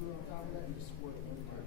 screw on top of that and just squirt it every time.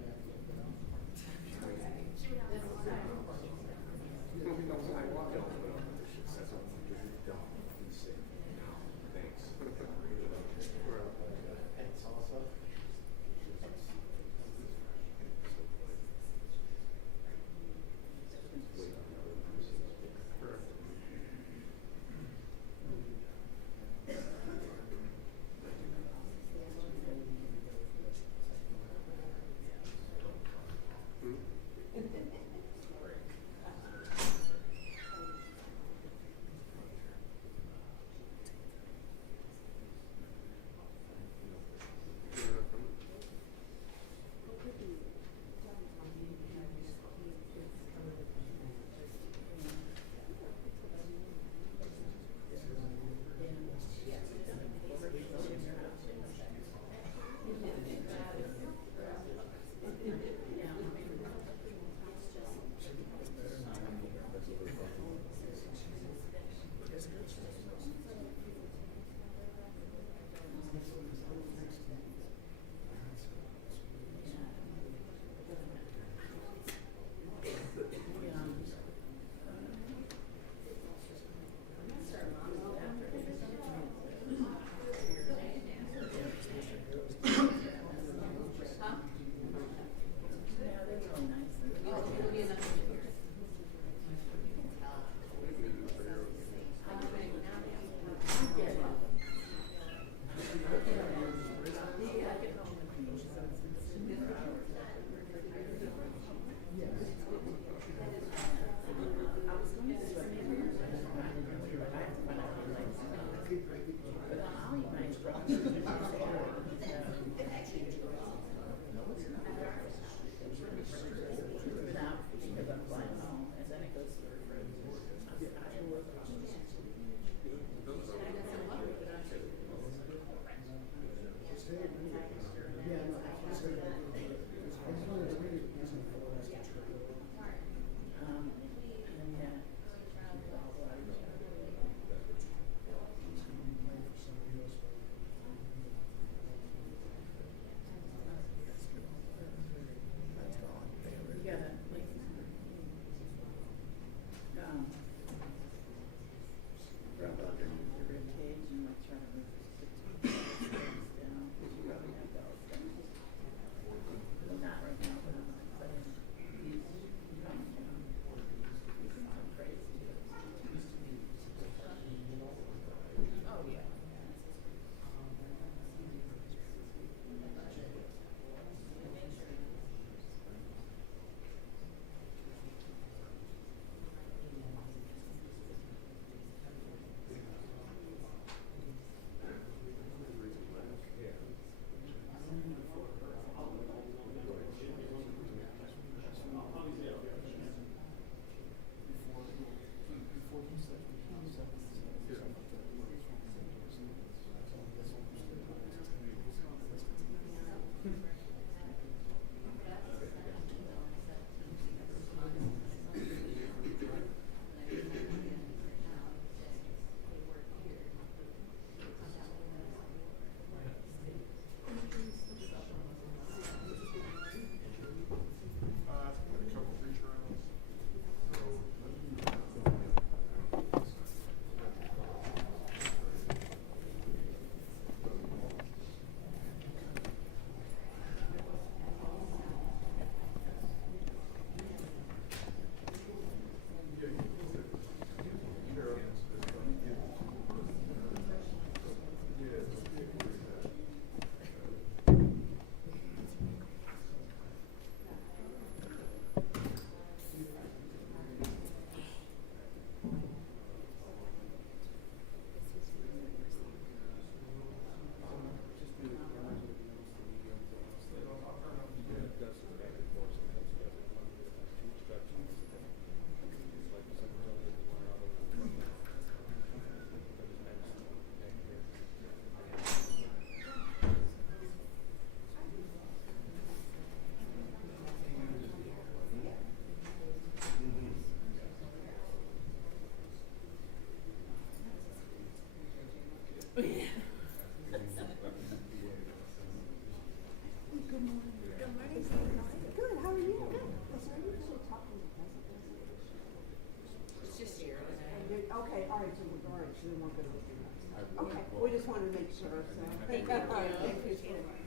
picture of herself. Thank you. I appreciate it.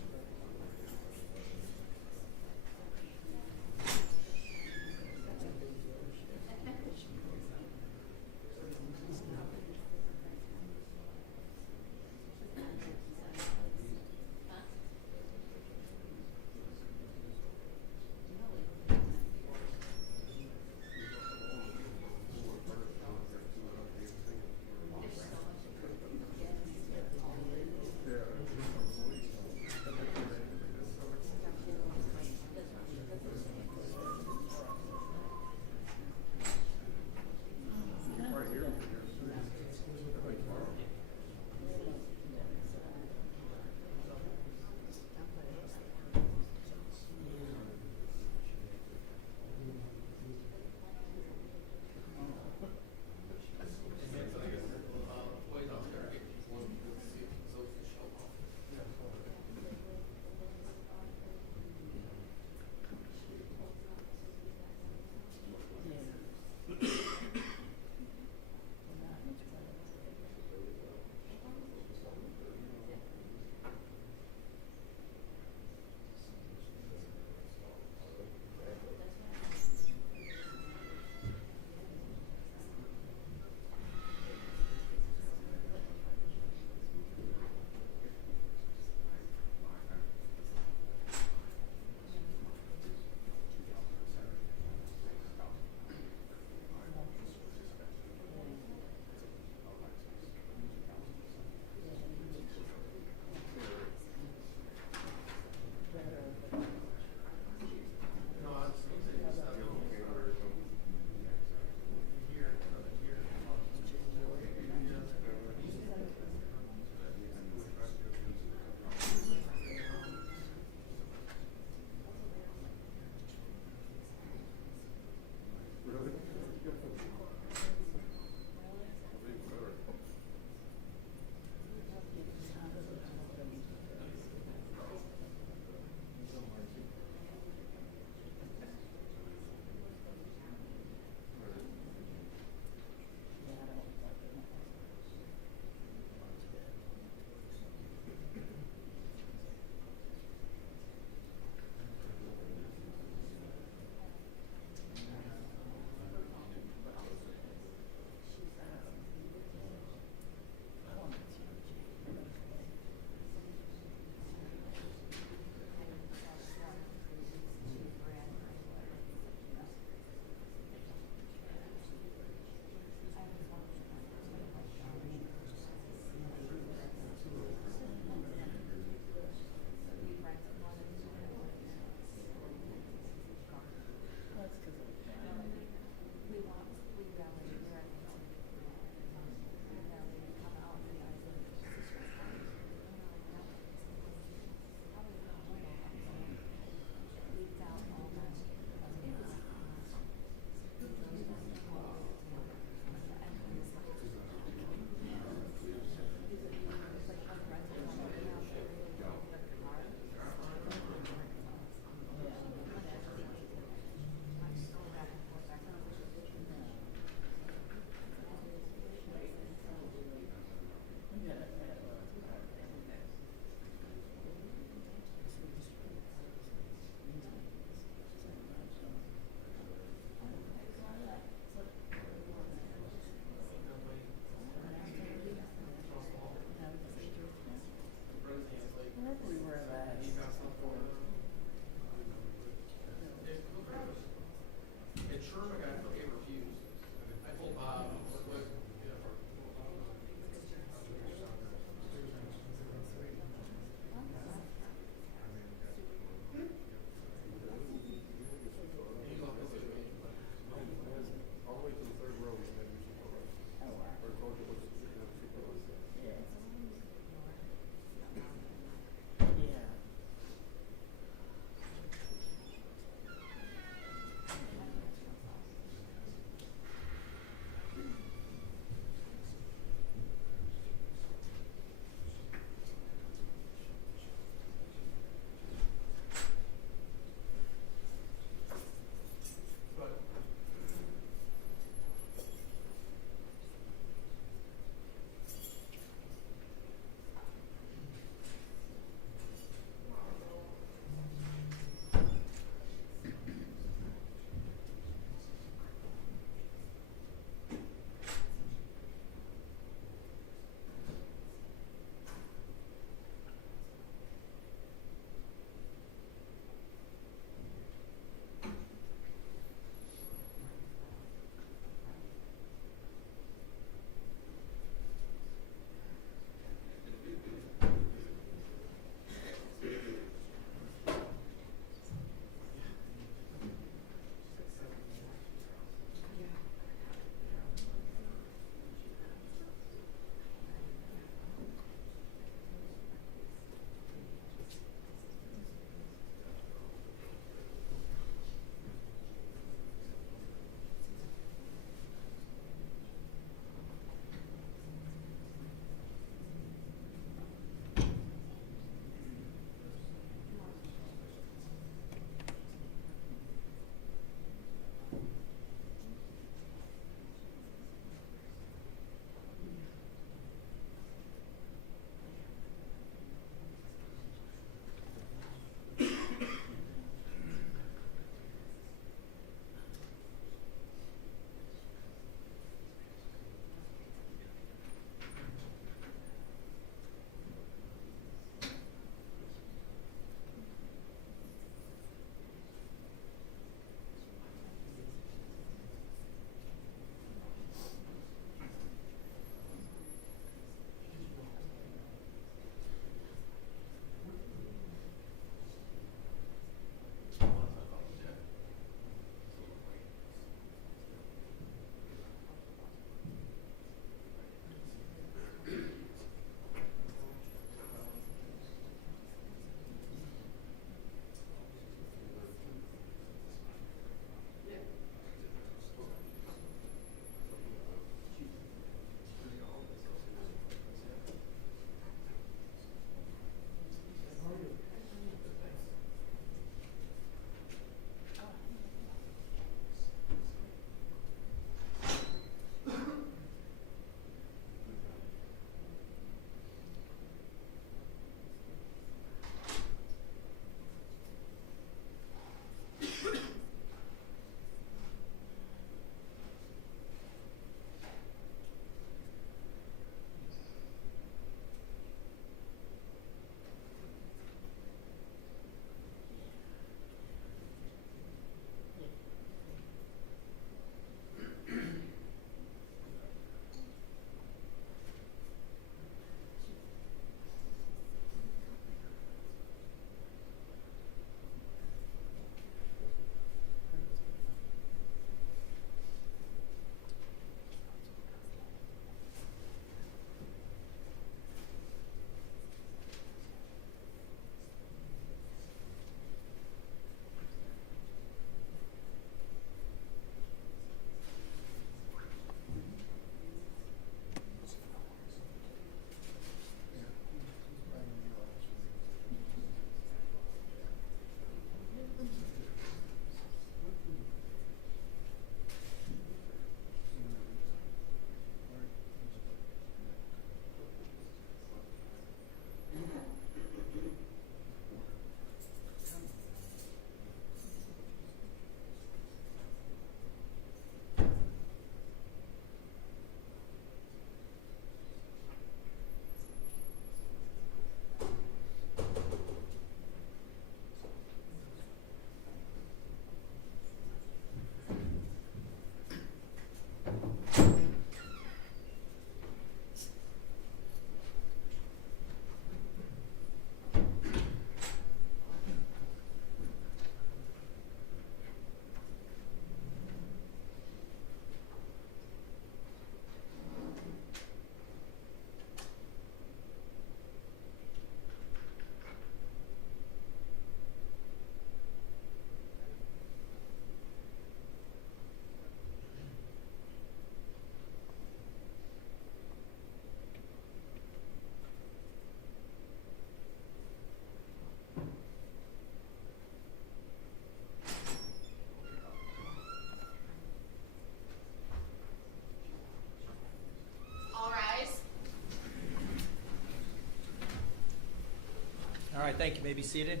right, thank you. You may be seated.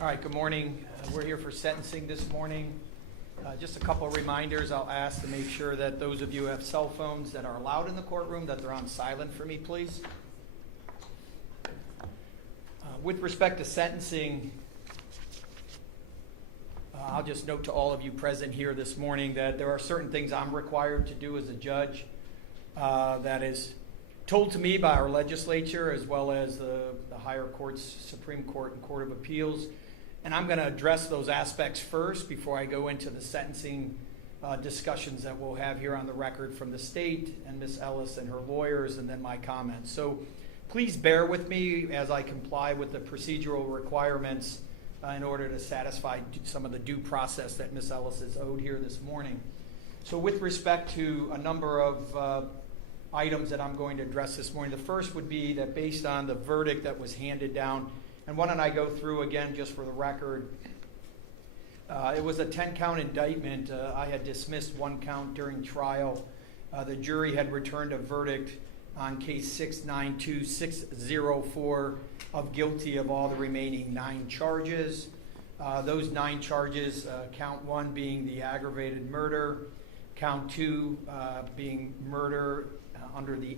All right, good morning. We're here for sentencing this morning. Just a couple of reminders I'll ask to make sure that those of you who have cell phones that are allowed in the courtroom, that they're on silent for me, please. With respect to sentencing, I'll just note to all of you present here this morning that there are certain things I'm required to do as a judge that is told to me by our legislature as well as the higher courts, Supreme Court and Court of Appeals. And I'm going to address those aspects first before I go into the sentencing discussions that we'll have here on the record from the state and Ms. Ellis and her lawyers, and then my comments. So please bear with me as I comply with the procedural requirements in order to satisfy some of the due process that Ms. Ellis is owed here this morning. So with respect to a number of items that I'm going to address this morning, the first would be that based on the verdict that was handed down, and why don't I go through again just for the record. It was a 10-count indictment. I had dismissed one count during trial. The jury had returned a verdict on case 692-604 of guilty of all the remaining 9 charges. Those 9 charges, count 1 being the aggravated murder, count 2 being murder under the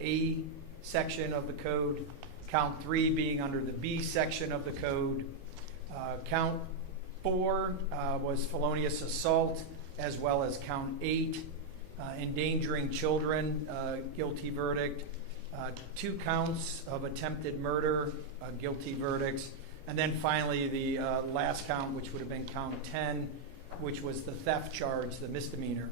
A section of the code, count 3 being under the B section of the code. Count 4 was felonious assault, as well as count 8, endangering children, guilty verdict. 2 counts of attempted murder, guilty verdicts. And then finally the last count, which would have been count 10, which was the theft charge, the misdemeanor.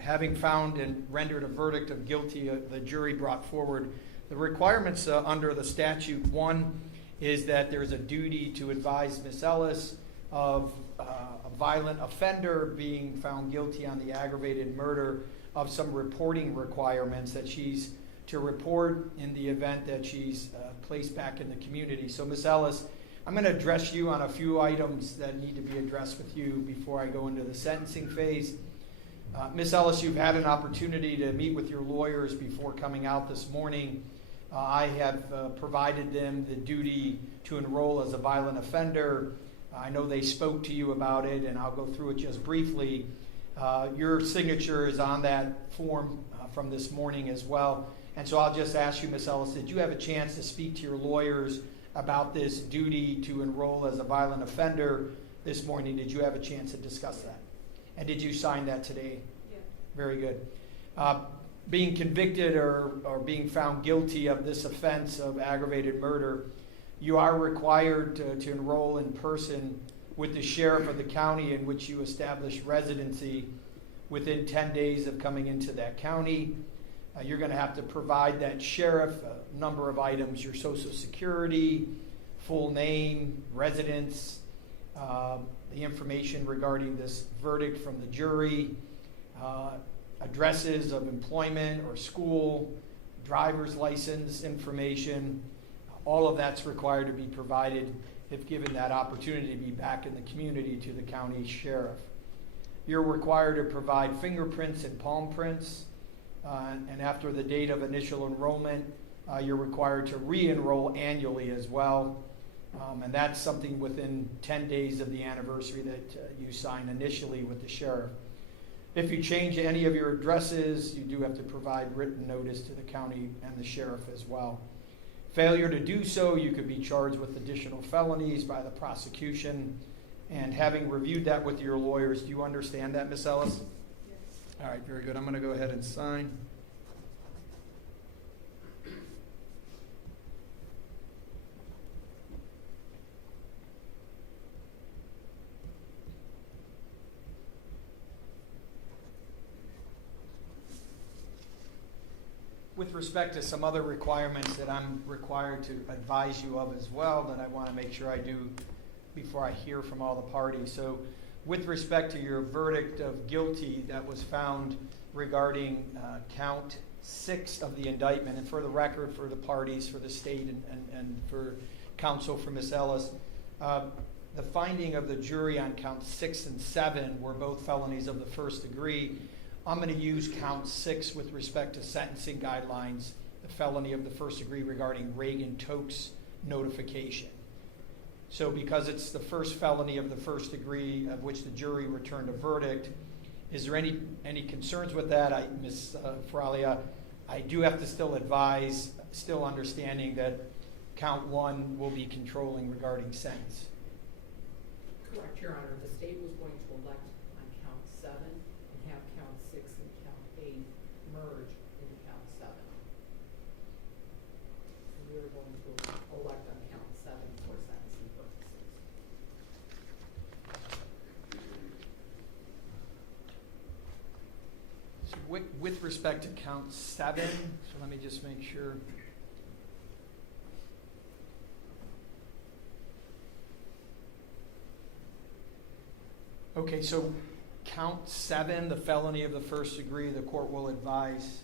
Having found and rendered a verdict of guilty, the jury brought forward the requirements under the statute. One is that there's a duty to advise Ms. Ellis of a violent offender being found guilty on the aggravated murder, of some reporting requirements that she's to report in the event that she's placed back in the community. So Ms. Ellis, I'm going to address you on a few items that need to be addressed with you before I go into the sentencing phase. Ms. Ellis, you've had an opportunity to meet with your lawyers before coming out this morning. I have provided them the duty to enroll as a violent offender. I know they spoke to you about it, and I'll go through it just briefly. Your signature is on that form from this morning as well. And so I'll just ask you, Ms. Ellis, did you have a chance to speak to your lawyers about this duty to enroll as a violent offender this morning? Did you have a chance to discuss that? And did you sign that today? Yeah. Very good. Being convicted or being found guilty of this offense of aggravated murder, you are required to enroll in person with the sheriff of the county in which you establish residency within 10 days of coming into that county. You're going to have to provide that sheriff a number of items: your Social Security, full name, residence, the information regarding this verdict from the jury, addresses of employment or school, driver's license information. All of that's required to be provided if given that opportunity to be back in the community to the county sheriff. You're required to provide fingerprints and palm prints, and after the date of initial enrollment, you're required to re-enroll annually as well. And that's something within 10 days of the anniversary that you sign initially with the sheriff. If you change any of your addresses, you do have to provide written notice to the county and the sheriff as well. Failure to do so, you could be charged with additional felonies by the prosecution. And having reviewed that with your lawyers, do you understand that, Ms. Ellis? Yes. All right, very good. I'm going to go ahead and sign. With respect to some other requirements that I'm required to advise you of as well, that I want to make sure I do before I hear from all the parties. So with respect to your verdict of guilty that was found regarding count 6 of the indictment, and for the record, for the parties, for the state, and for counsel for Ms. Ellis, The finding of the jury on counts 6 and 7 were both felonies of the first degree. I'm going to use count 6 with respect to sentencing guidelines, the felony of the first degree regarding Reagan-Tokes notification. So because it's the first felony of the first degree of which the jury returned a verdict, is there any concerns with that? Ms. Fralia, I do have to still advise, still understanding that count 1 will be controlling regarding sentence. Correct, Your Honor. The state was going to elect on count 7 and have count 6 and count 8 merge into count 7. We are going to elect on count 7 for sentencing purposes. So with respect to count 7, so let me just make sure. Okay, so count 7, the felony of the first degree, the court will advise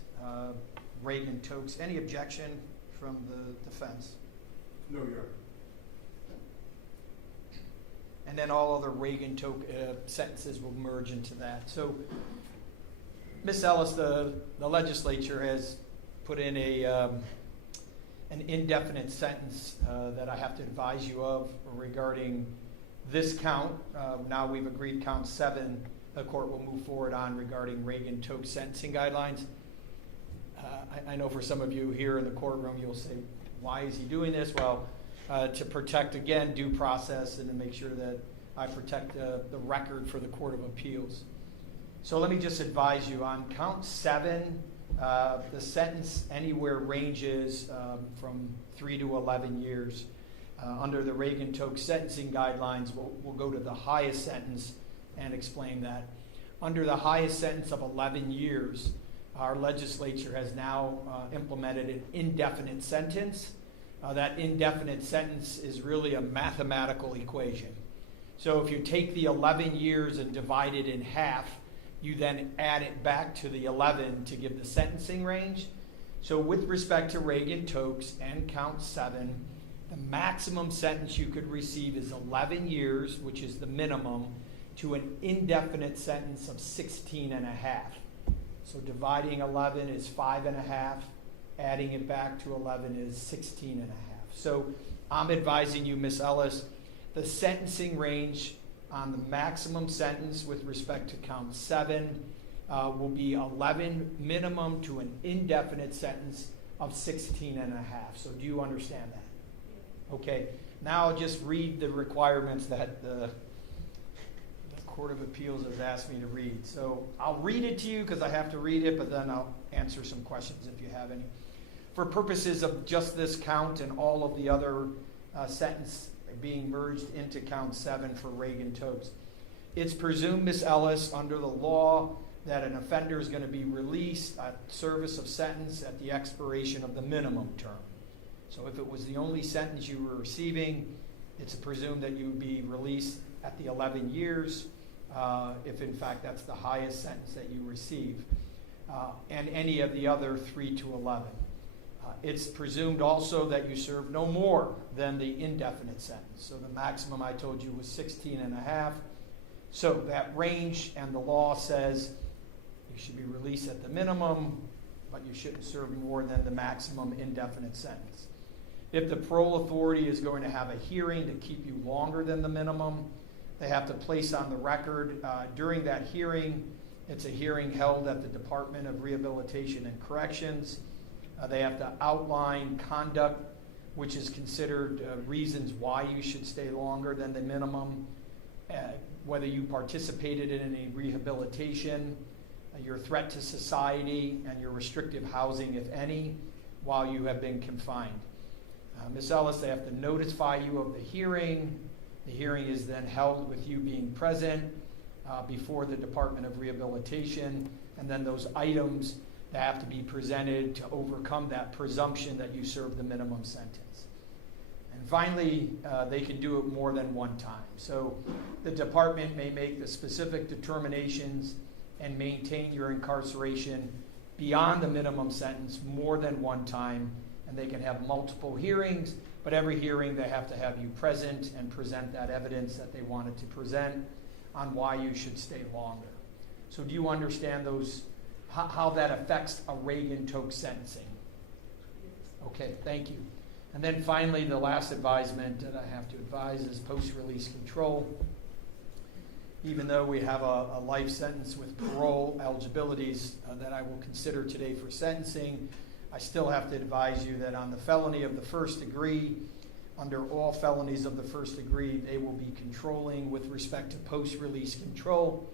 Reagan-Tokes. Any objection from the defense? No, Your Honor. And then all other Reagan-Tokes sentences will merge into that. So, Ms. Ellis, the legislature has put in an indefinite sentence that I have to advise you of regarding this count. Now we've agreed count 7, the court will move forward on regarding Reagan-Tokes sentencing guidelines. I know for some of you here in the courtroom, you'll say, why is he doing this? Well, to protect, again, due process and to make sure that I protect the record for the Court of Appeals. So let me just advise you on count 7, the sentence anywhere ranges from 3 to 11 years. Under the Reagan-Tokes sentencing guidelines, we'll go to the highest sentence and explain that. Under the highest sentence of 11 years, our legislature has now implemented an indefinite sentence. That indefinite sentence is really a mathematical equation. So if you take the 11 years and divide it in half, you then add it back to the 11 to give the sentencing range. So with respect to Reagan-Tokes and count 7, the maximum sentence you could receive is 11 years, which is the minimum, to an indefinite sentence of 16 and a half. So dividing 11 is 5 and a half. Adding it back to 11 is 16 and a half. So I'm advising you, Ms. Ellis, the sentencing range on the maximum sentence with respect to count 7 will be 11 minimum to an indefinite sentence of 16 and a half. So do you understand that? Okay, now I'll just read the requirements that the Court of Appeals has asked me to read. So I'll read it to you because I have to read it, but then I'll answer some questions if you have any. For purposes of just this count and all of the other sentence being merged into count 7 for Reagan-Tokes, it's presumed, Ms. Ellis, under the law that an offender is going to be released at service of sentence at the expiration of the minimum term. So if it was the only sentence you were receiving, it's presumed that you would be released at the 11 years, if in fact that's the highest sentence that you receive, and any of the other 3 to 11. It's presumed also that you serve no more than the indefinite sentence. So the maximum I told you was 16 and a half. So that range, and the law says you should be released at the minimum, but you shouldn't serve more than the maximum indefinite sentence. If the parole authority is going to have a hearing to keep you longer than the minimum, they have to place on the record during that hearing, it's a hearing held at the Department of Rehabilitation and Corrections. They have to outline conduct which is considered reasons why you should stay longer than the minimum, whether you participated in any rehabilitation, your threat to society, and your restrictive housing, if any, while you have been confined. Ms. Ellis, they have to notify you of the hearing. The hearing is then held with you being present before the Department of Rehabilitation, and then those items that have to be presented to overcome that presumption that you served the minimum sentence. And finally, they can do it more than one time. So the department may make the specific determinations and maintain your incarceration beyond the minimum sentence more than one time, and they can have multiple hearings, but every hearing they have to have you present and present that evidence that they wanted to present on why you should stay longer. So do you understand those, how that affects a Reagan-Toke sentencing? Okay, thank you. And then finally, the last advisement that I have to advise is post-release control. Even though we have a life sentence with parole eligibilities that I will consider today for sentencing, I still have to advise you that on the felony of the first degree, under all felonies of the first degree, they will be controlling with respect to post-release control.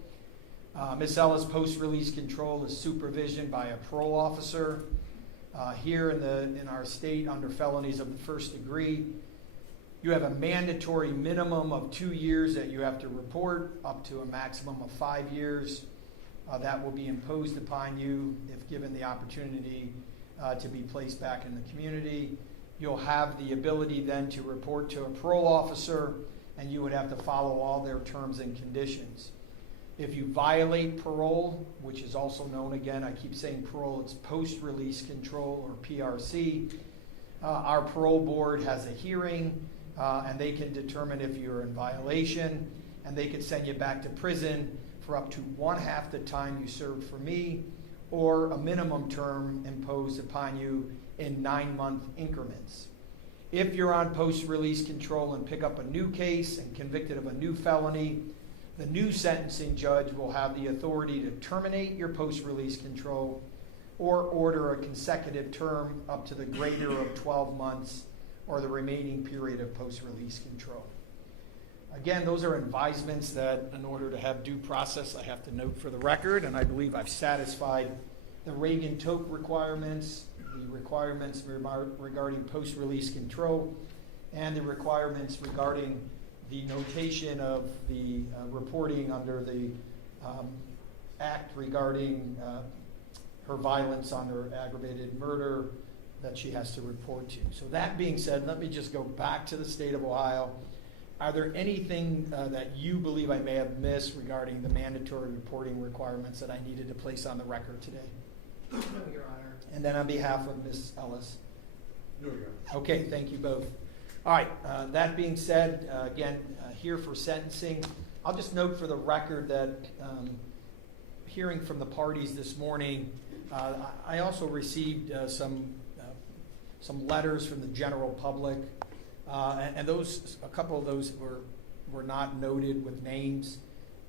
Ms. Ellis, post-release control is supervision by a parole officer. Here in our state, under felonies of the first degree, you have a mandatory minimum of 2 years that you have to report, up to a maximum of 5 years. That will be imposed upon you if given the opportunity to be placed back in the community. You'll have the ability then to report to a parole officer, and you would have to follow all their terms and conditions. If you violate parole, which is also known, again, I keep saying parole, it's post-release control, or PRC, our parole board has a hearing, and they can determine if you're in violation, and they could send you back to prison for up to 1/2 the time you served for me, or a minimum term imposed upon you in 9-month increments. If you're on post-release control and pick up a new case and convicted of a new felony, the new sentencing judge will have the authority to terminate your post-release control or order a consecutive term up to the greater of 12 months or the remaining period of post-release control. Again, those are advisements that in order to have due process, I have to note for the record, and I believe I've satisfied the Reagan-Toke requirements, the requirements regarding post-release control, and the requirements regarding the notation of the reporting under the act regarding her violence on her aggravated murder that she has to report to. So that being said, let me just go back to the state of Ohio. Are there anything that you believe I may have missed regarding the mandatory reporting requirements that I needed to place on the record today? No, Your Honor. And then on behalf of Ms. Ellis. No, Your Honor. Okay, thank you both. All right, that being said, again, here for sentencing, I'll just note for the record that hearing from the parties this morning, I also received some letters from the general public, and those, a couple of those were not noted with names,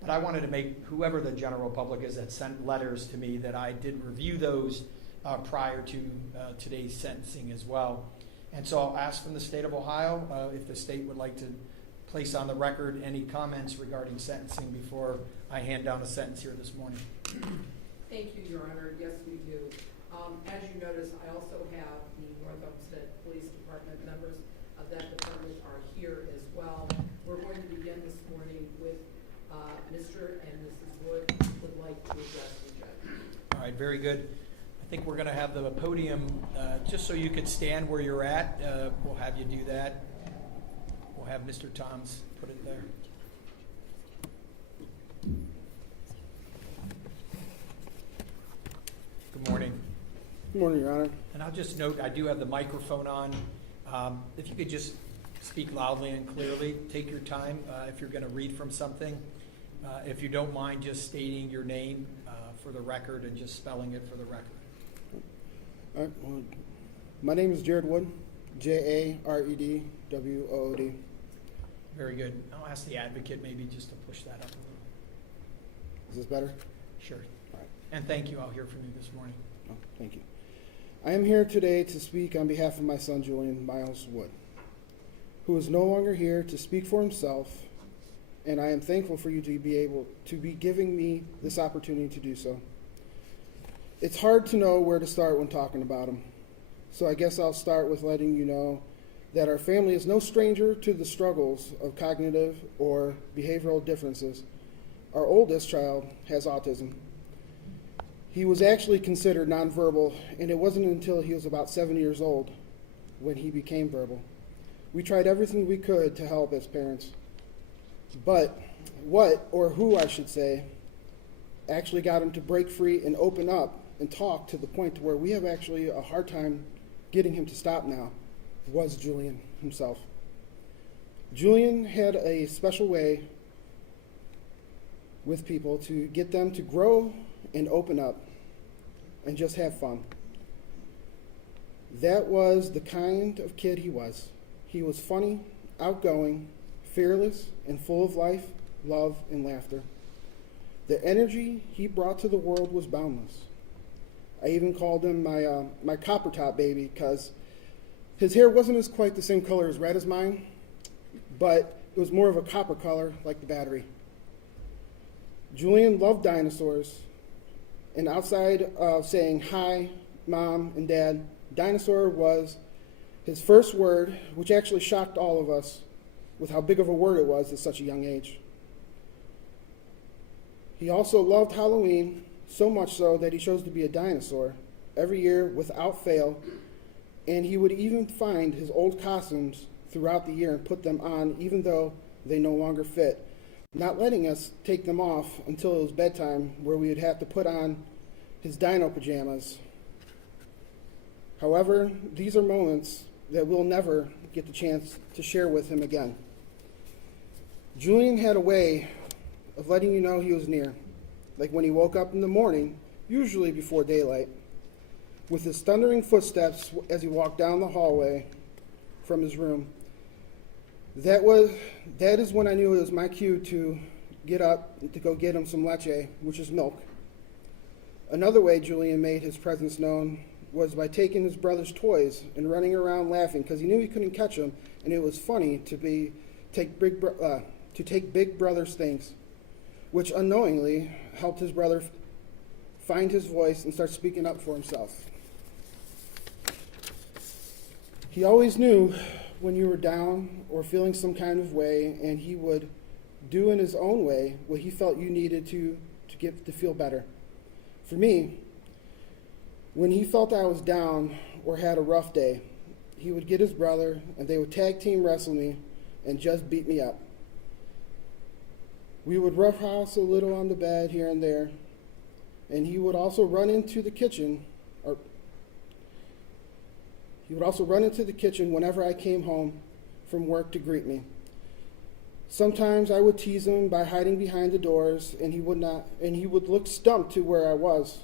but I wanted to make whoever the general public is that sent letters to me that I did review those prior to today's sentencing as well. And so I'll ask from the state of Ohio if the state would like to place on the record any comments regarding sentencing before I hand down a sentence here this morning. Thank you, Your Honor. Yes, we do. As you notice, I also have the North Olmsted Police Department members of that department are here as well. We're going to begin this morning with Mr. and Mrs. Wood would like to address the judge. All right, very good. I think we're going to have the podium, just so you could stand where you're at. We'll have you do that. We'll have Mr. Toms put it there. Good morning. Good morning, Your Honor. And I'll just note, I do have the microphone on. If you could just speak loudly and clearly, take your time if you're going to read from something. If you don't mind just stating your name for the record and just spelling it for the record. All right, well, my name is Jared Wood, Jaredwood. Very good. I'll ask the advocate maybe just to push that up a little. Is this better? Sure. All right. And thank you. I'll hear from you this morning. Oh, thank you. I am here today to speak on behalf of my son, Julian Miles Wood, who is no longer here to speak for himself, and I am thankful for you to be able to be giving me this opportunity to do so. It's hard to know where to start when talking about him, so I guess I'll start with letting you know that our family is no stranger to the struggles of cognitive or behavioral differences. Our oldest child has autism. He was actually considered nonverbal, and it wasn't until he was about 7 years old when he became verbal. We tried everything we could to help as parents, but what, or who I should say, actually got him to break free and open up and talk to the point to where we have actually a hard time getting him to stop now was Julian himself. Julian had a special way with people to get them to grow and open up and just have fun. That was the kind of kid he was. He was funny, outgoing, fearless, and full of life, love, and laughter. The energy he brought to the world was boundless. I even called him my copper top baby because his hair wasn't as quite the same color as red as mine, but it was more of a copper color like the battery. Julian loved dinosaurs, and outside of saying hi, Mom and Dad, dinosaur was his first word, which actually shocked all of us with how big of a word it was at such a young age. He also loved Halloween, so much so that he chose to be a dinosaur every year without fail, and he would even find his old costumes throughout the year and put them on even though they no longer fit, not letting us take them off until it was bedtime, where we would have to put on his dino pajamas. However, these are moments that we'll never get the chance to share with him again. Julian had a way of letting you know he was near, like when he woke up in the morning, usually before daylight, with his thundering footsteps as he walked down the hallway from his room. That is when I knew it was my cue to get up and to go get him some leche, which is milk. Another way Julian made his presence known was by taking his brother's toys and running around laughing because he knew he couldn't catch them, and it was funny to take big brother's things, which unknowingly helped his brother find his voice and start speaking up for himself. He always knew when you were down or feeling some kind of way, and he would do in his own way what he felt you needed to feel better. For me, when he felt I was down or had a rough day, he would get his brother and they would tag team wrestle me and just beat me up. We would roughhouse a little on the bed here and there, and he would also run into the kitchen whenever I came home from work to greet me. Sometimes I would tease him by hiding behind the doors, and he would look stumped to where I was.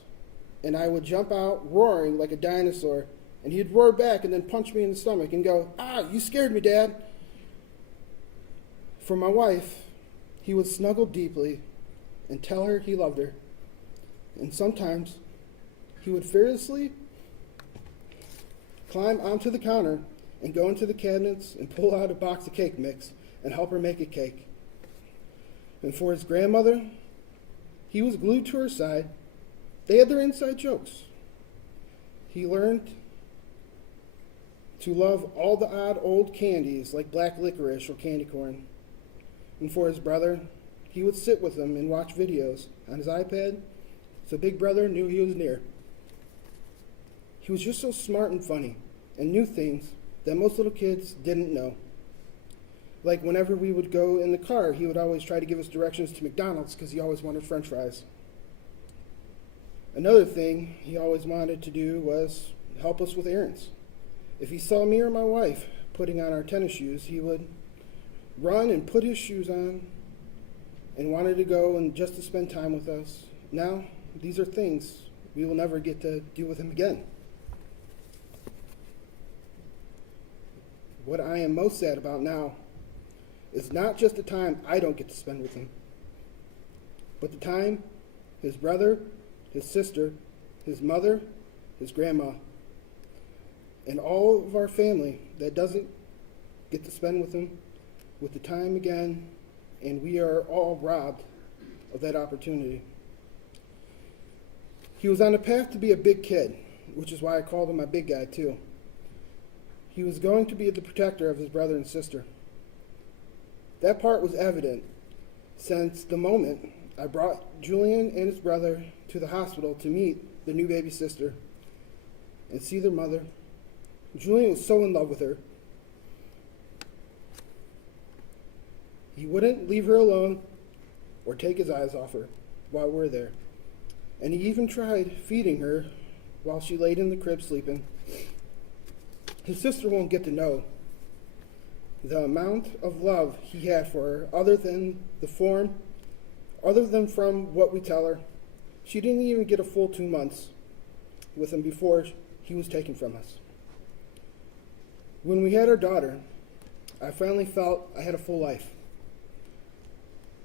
And I would jump out roaring like a dinosaur, and he'd roar back and then punch me in the stomach and go, "Ah, you scared me, Dad." For my wife, he would snuggle deeply and tell her he loved her. And sometimes he would fearlessly climb onto the counter and go into the cabinets and pull out a box of cake mix and help her make a cake. And for his grandmother, he was glued to her side. They had their inside jokes. He learned to love all the odd old candies like black licorice or candy corn. And for his brother, he would sit with him and watch videos on his iPad so Big Brother knew he was near. He was just so smart and funny and knew things that most little kids didn't know. Like whenever we would go in the car, he would always try to give us directions to McDonald's because he always wanted French fries. Another thing he always wanted to do was help us with errands. If he saw me or my wife putting on our tennis shoes, he would run and put his shoes on and wanted to go and just to spend time with us. Now, these are things we will never get to do with him again. What I am most sad about now is not just the time I don't get to spend with him, but the time his brother, his sister, his mother, his grandma, and all of our family that doesn't get to spend with him with the time again, and we are all robbed of that opportunity. He was on a path to be a big kid, which is why I called him my big guy too. He was going to be the protector of his brother and sister. That part was evident since the moment I brought Julian and his brother to the hospital to meet the new baby sister and see their mother. Julian was so in love with her. He wouldn't leave her alone or take his eyes off her while we're there. And he even tried feeding her while she laid in the crib sleeping. his sister won't get to know the amount of love he had for her, other than from what we tell her. She didn't even get a full 2 months with him before he was taken from us. When we had our daughter, I finally felt I had a full life.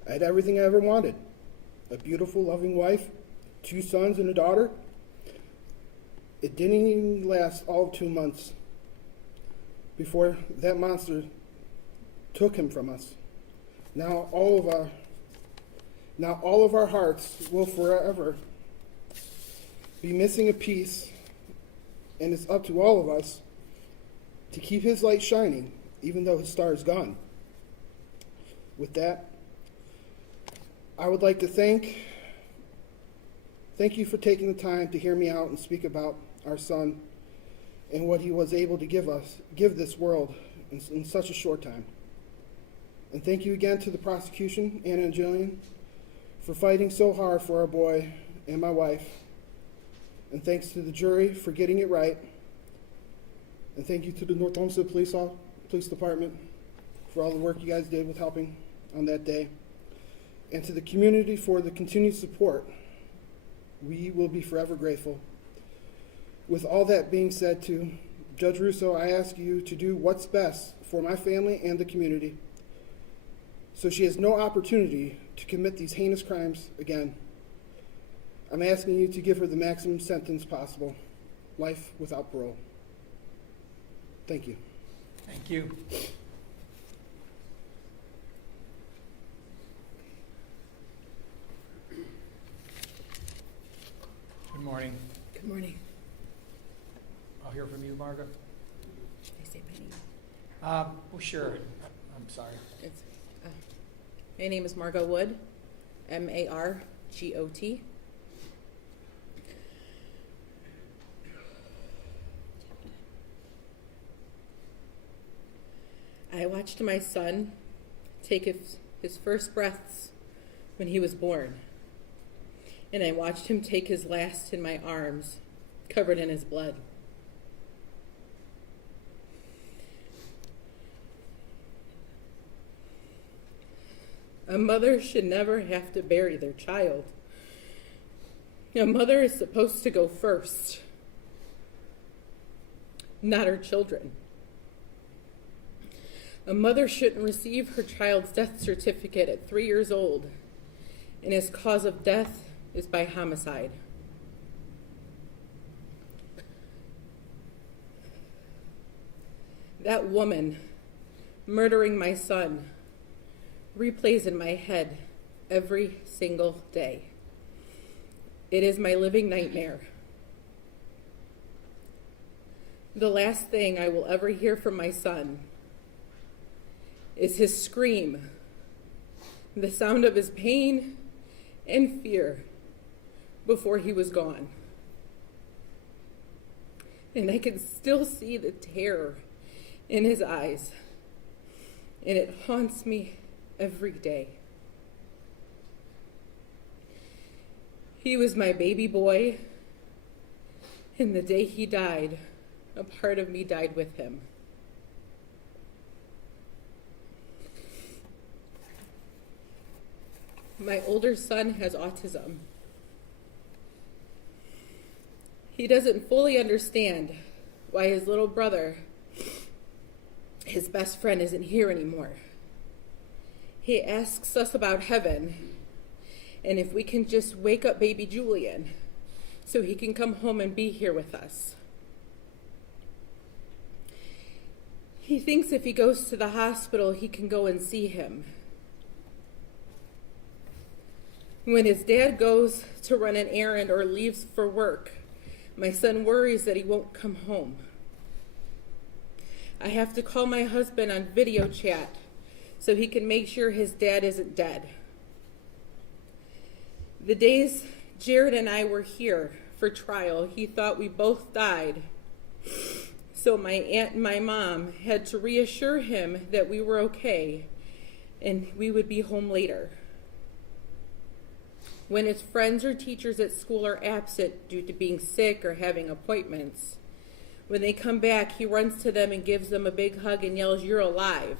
I had everything I ever wanted. A beautiful, loving wife, 2 sons and a daughter. It didn't even last all of 2 months before that monster took him from us. Now all of our hearts will forever be missing a piece, and it's up to all of us to keep his light shining, even though his star is gone. With that, I would like to thank you for taking the time to hear me out and speak about our son and what he was able to give this world in such a short time. And thank you again to the prosecution, Anna and Jillian, for fighting so hard for our boy and my wife. And thanks to the jury for getting it right. And thank you to the North Olmsted Police Department for all the work you guys did with helping on that day. And to the community for the continued support. We will be forever grateful. With all that being said, to Judge Russo, I ask you to do what's best for my family and the community, so she has no opportunity to commit these heinous crimes again. I'm asking you to give her the maximum sentence possible, life without parole. Thank you. Thank you. Good morning. Good morning. I'll hear from you, Margo. Did I say my name? Well, sure. I'm sorry. My name is Margo Wood, Margot. I watched my son take his first breaths when he was born, and I watched him take his last in my arms, covered in his blood. A mother should never have to bury their child. A mother is supposed to go first, not her children. A mother shouldn't receive her child's death certificate at 3 years old, and his cause of death is by homicide. That woman murdering my son replays in my head every single day. It is my living nightmare. The last thing I will ever hear from my son is his scream, the sound of his pain and fear before he was gone. And I can still see the terror in his eyes, and it haunts me every day. He was my baby boy, and the day he died, a part of me died with him. My older son has autism. He doesn't fully understand why his little brother, his best friend, isn't here anymore. He asks us about heaven and if we can just wake up baby Julian so he can come home and be here with us. He thinks if he goes to the hospital, he can go and see him. When his dad goes to run an errand or leaves for work, my son worries that he won't come home. I have to call my husband on video chat so he can make sure his dad isn't dead. The days Jared and I were here for trial, he thought we both died. So my aunt and my mom had to reassure him that we were okay and we would be home later. When his friends or teachers at school are absent due to being sick or having appointments, When they come back, he runs to them and gives them a big hug and yells, "You're alive."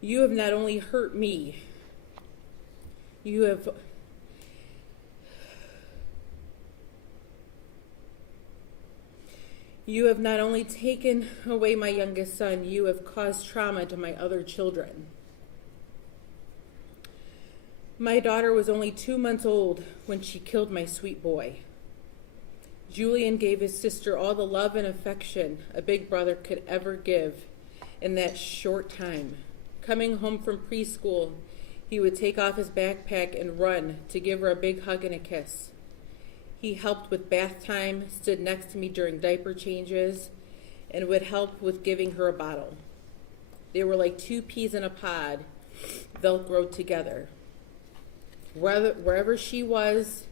You have not only hurt me, you have not only taken away my youngest son, you have caused trauma to my other children. My daughter was only 2 months old when she killed my sweet boy. Julian gave his sister all the love and affection a big brother could ever give in that short time. Coming home from preschool, he would take off his backpack and run to give her a big hug and a kiss. He helped with bath time, stood next to me during diaper changes, and would help with giving her a bottle. They were like two peas in a pod, Velcroed together. Wherever she was,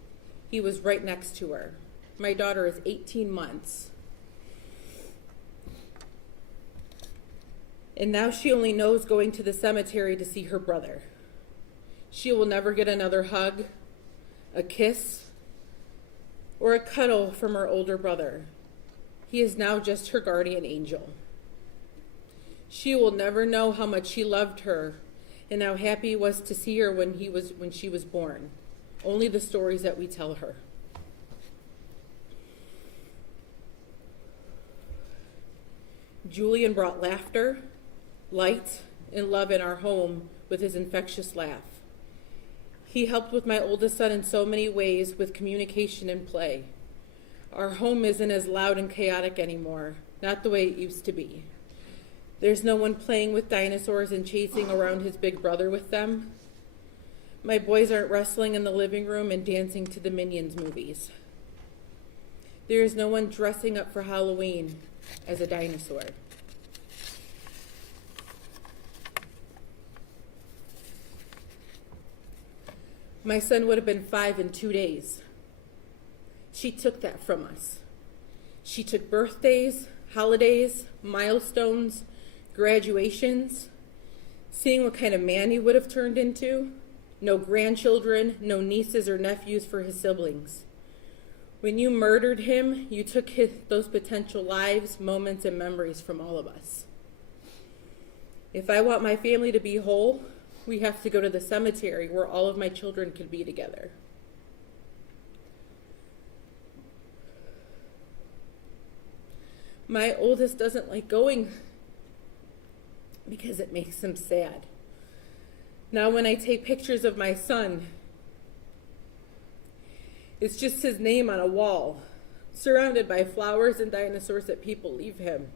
he was right next to her. My daughter is 18 months. And now she only knows going to the cemetery to see her brother. She will never get another hug, a kiss, or a cuddle from her older brother. He is now just her guardian angel. She will never know how much he loved her and how happy he was to see her when she was born. Only the stories that we tell her. Julian brought laughter, light, and love in our home with his infectious laugh. He helped with my oldest son in so many ways with communication and play. Our home isn't as loud and chaotic anymore, not the way it used to be. There's no one playing with dinosaurs and chasing around his big brother with them. My boys aren't wrestling in the living room and dancing to the Minions movies. There is no one dressing up for Halloween as a dinosaur. My son would have been 5 in 2 days. She took that from us. She took birthdays, holidays, milestones, graduations, seeing what kind of man he would have turned into. No grandchildren, no nieces or nephews for his siblings. When you murdered him, you took those potential lives, moments, and memories from all of us. If I want my family to be whole, we have to go to the cemetery where all of my children could be together. My oldest doesn't like going because it makes him sad. Now when I take pictures of my son, it's just his name on a wall, surrounded by flowers and dinosaurs that people leave him.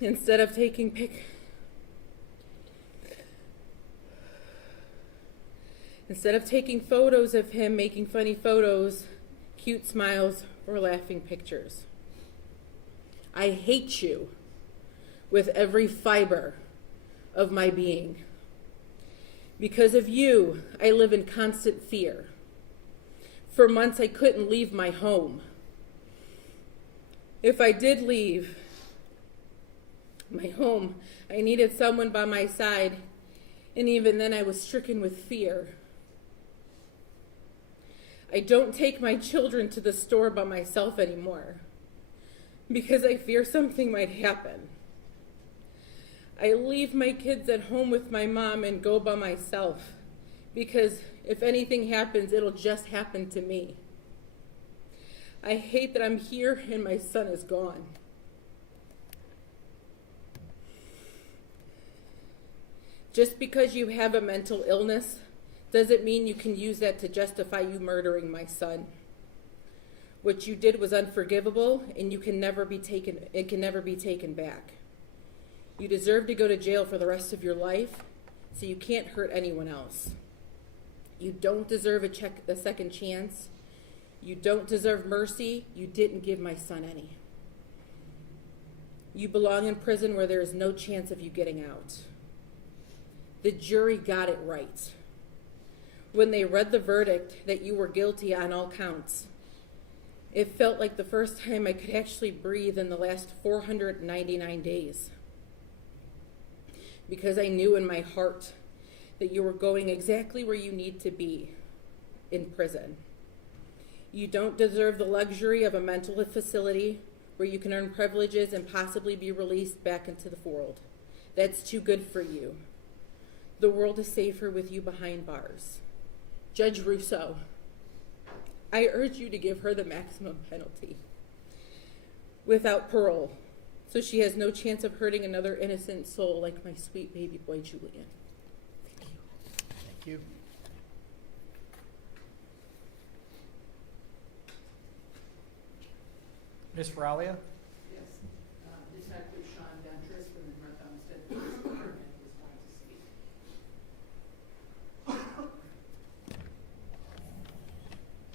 Instead of taking photos of him making funny photos, cute smiles, or laughing pictures. I hate you with every fiber of my being. Because of you, I live in constant fear. For months, I couldn't leave my home. If I did leave my home, I needed someone by my side, and even then I was stricken with fear. I don't take my children to the store by myself anymore because I fear something might happen. I leave my kids at home with my mom and go by myself because if anything happens, it'll just happen to me. I hate that I'm here and my son is gone. Just because you have a mental illness doesn't mean you can use that to justify you murdering my son. What you did was unforgivable, and it can never be taken back. You deserve to go to jail for the rest of your life, so you can't hurt anyone else. You don't deserve a second chance. You don't deserve mercy. You didn't give my son any. You belong in prison where there is no chance of you getting out. The jury got it right when they read the verdict that you were guilty on all counts. It felt like the first time I could actually breathe in the last 499 days. Because I knew in my heart that you were going exactly where you need to be. in prison. You don't deserve the luxury of a mental facility where you can earn privileges and possibly be released back into the world. That's too good for you. The world is safer with you behind bars. Judge Rousseau, I urge you to give her the maximum penalty without parole, so she has no chance of hurting another innocent soul like my sweet baby boy, Julian. Thank you. Thank you. Ms. Faralia? Yes, Detective Sean Ventris from the North Olmsted Police Department is going to speak.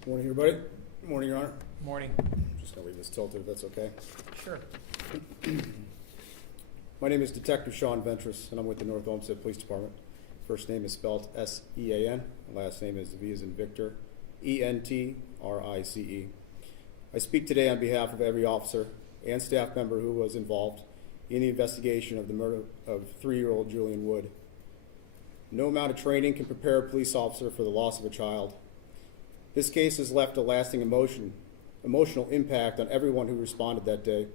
Morning, everybody. Morning, Your Honor. Morning. Just gonna leave this tilted if that's okay. Sure. My name is Detective Sean Ventris, and I'm with the North Olmsted Police Department. First name is spelled S-E-A-N. Last name is V as in Victor, E-N-T-R-I-C-E. I speak today on behalf of every officer and staff member who was involved in the investigation of the murder of 3-year-old Julian Wood. No amount of training can prepare a police officer for the loss of a child. This case has left a lasting emotional impact on everyone who responded that day.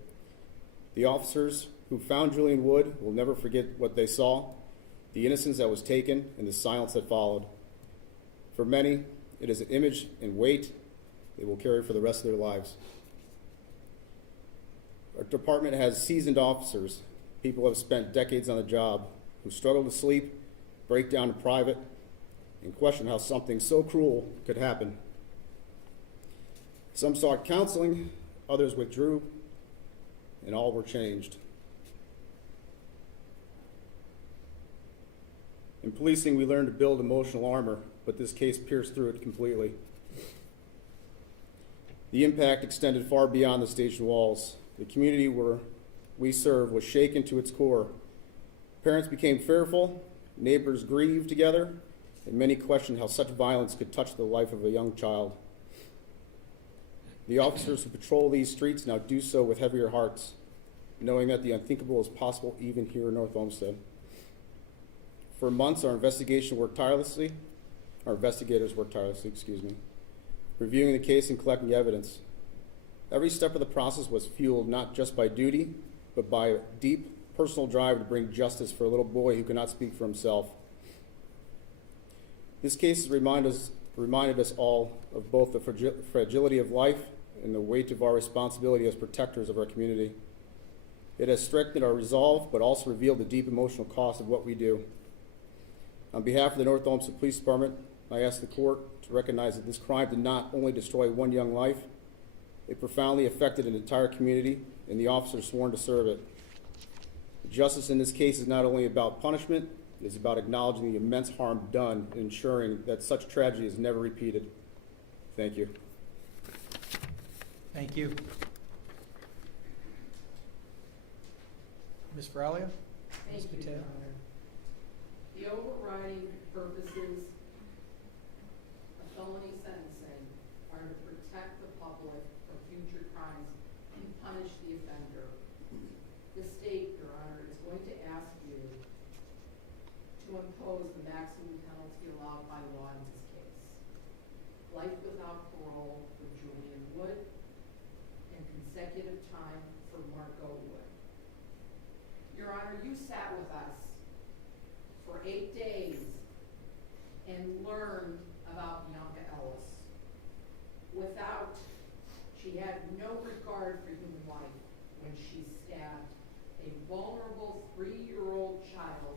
The officers who found Julian Wood will never forget what they saw, the innocence that was taken, and the silence that followed. For many, it is an image and weight they will carry for the rest of their lives. Our department has seasoned officers, people who have spent decades on the job, who struggle to sleep, break down in private, and question how something so cruel could happen. Some sought counseling, others withdrew, and all were changed. In policing, we learn to build emotional armor, but this case pierced through it completely. The impact extended far beyond the station walls. The community where we serve was shaken to its core. Parents became fearful, neighbors grieved together, and many questioned how such violence could touch the life of a young child. The officers who patrol these streets now do so with heavier hearts, knowing that the unthinkable is possible even here in North Olmsted. For months, our investigators worked tirelessly, reviewing the case and collecting evidence. Every step of the process was fueled not just by duty, but by a deep personal drive to bring justice for a little boy who could not speak for himself. This case has reminded us all of both the fragility of life and the weight of our responsibility as protectors of our community. It has strengthened our resolve, but also revealed the deep emotional cost of what we do. On behalf of the North Olmsted Police Department, I ask the court to recognize that this crime did not only destroy one young life, it profoundly affected an entire community and the officers sworn to serve it. Justice in this case is not only about punishment, it is about acknowledging the immense harm done and ensuring that such tragedy is never repeated. Thank you. Thank you. Ms. Faralia? Thank you, Your Honor. The overriding purposes of felony sentencing are to protect the public from future crimes and punish the offender. The state, Your Honor, is going to ask you to impose the maximum penalty allowed by law in this case. Life without parole for Julian Wood and consecutive time for Marco Wood. Your Honor, you sat with us for 8 days and learned about Bionca Ellis. She had no regard for human life when she stabbed a vulnerable 3-year-old child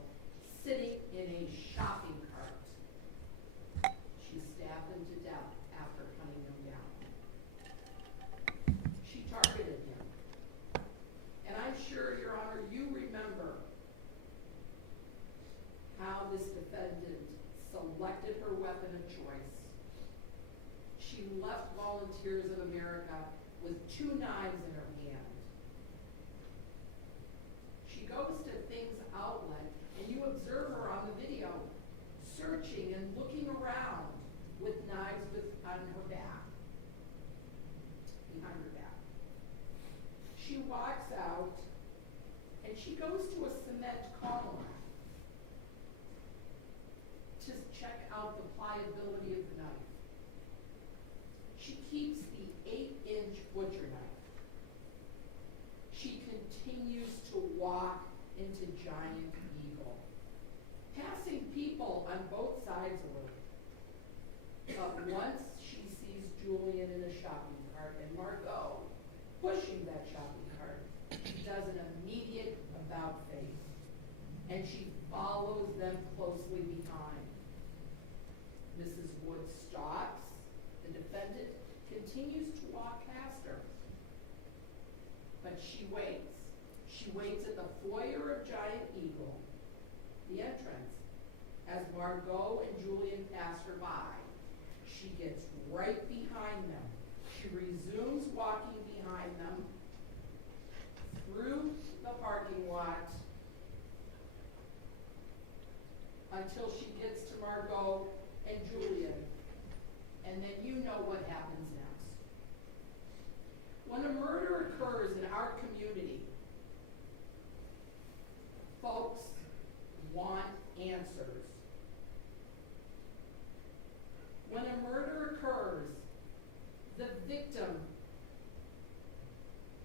sitting in a shopping cart. She stabbed him to death after cutting him down. She targeted him. And I'm sure, Your Honor, you remember how this defendant selected her weapon of choice. She left Volunteers of America with 2 knives in her hand. She goes to Things Outlet, and you observe her on the video searching and looking around with knives on her back, behind her back. She walks out, and she goes to a cement column to check out the pliability of the knife. once she sees Julian in a shopping cart and Margot pushing that shopping cart, she does an immediate about face, and she follows them closely behind. Mrs. Wood stops. The defendant continues to walk past her, but she waits. She waits at the foyer of Giant Eagle, the entrance. As Margot and Julian pass her by, she gets right behind them. She resumes walking behind them through the parking lot until she gets to Margot and Julian. And then you know what happens next. When a murder occurs in our community, folks want answers. When a murder occurs, the victim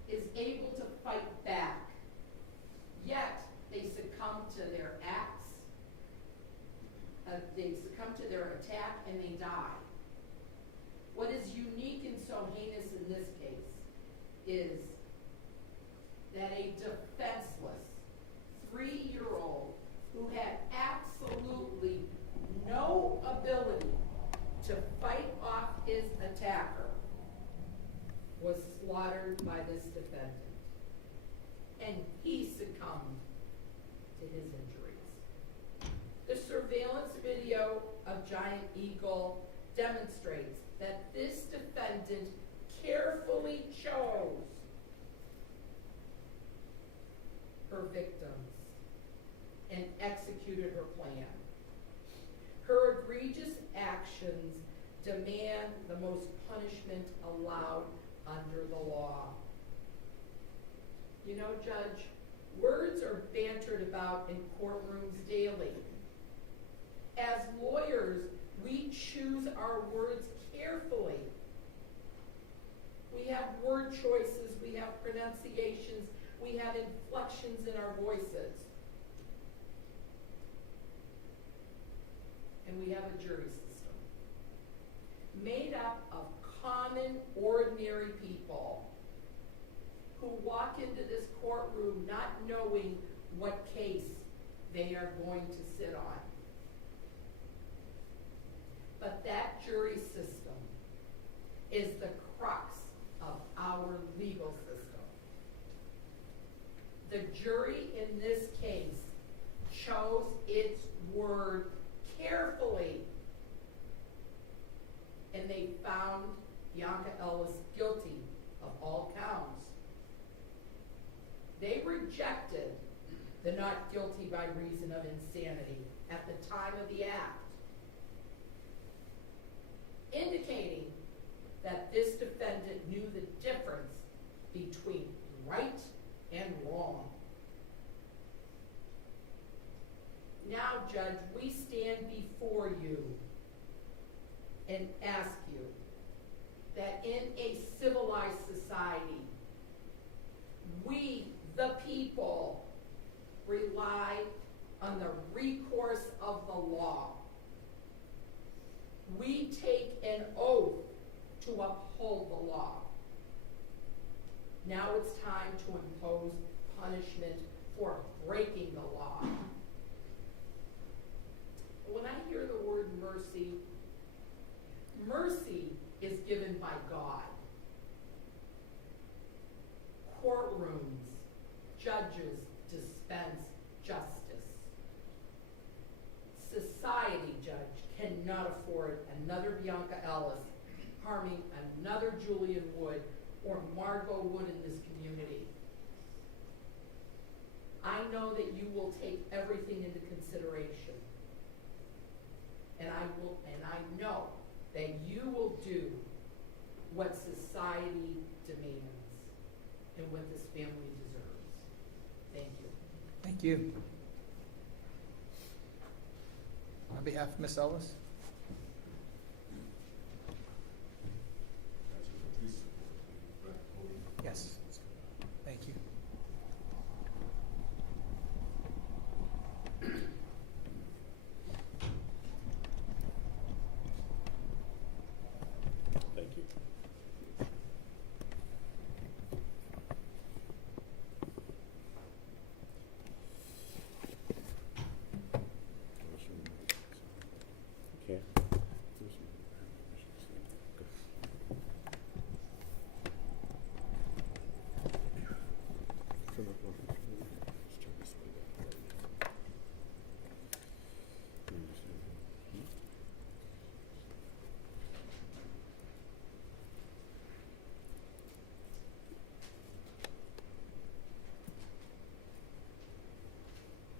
is able to fight back, yet they succumb to their acts, they succumb to their attack, and they die. What is unique and so heinous in this case is that a defenseless 3-year-old who had absolutely no ability to fight off his attacker was slaughtered by this defendant, and he succumbed to his injuries. The surveillance video of Giant Eagle demonstrates that this defendant carefully chose her victims and executed her plan. Her egregious actions demand the most punishment allowed under the law. You know, Judge, words are bantered about in courtrooms daily. As lawyers, we choose our words carefully. We have word choices, we have pronunciations, we have inflections in our voices. And we have a jury system made up of common, ordinary people who walk into this courtroom not knowing what case they are going to sit on. But that jury system is the crux of our legal system. The jury in this case chose its word carefully, and they found Bionca Ellis guilty of all counts. They rejected the not guilty by reason of insanity at the time of the act, indicating that this defendant knew the difference between right and wrong. Now, Judge, we stand before you and ask you that in a civilized society, we, the people, rely on the recourse of the law. We take an oath to uphold the law. Now it's time to impose punishment for breaking the law. When I hear the word mercy, mercy is given by God. Courtrooms, judges dispense justice. Society, Judge, cannot afford another Bionca Ellis harming another Julian Wood or Margot Wood in this community. I know that you will take everything into consideration. And I know that you will do what society demands and what this family deserves. Thank you. Thank you. On behalf of Ms. Ellis? Yes. Thank you.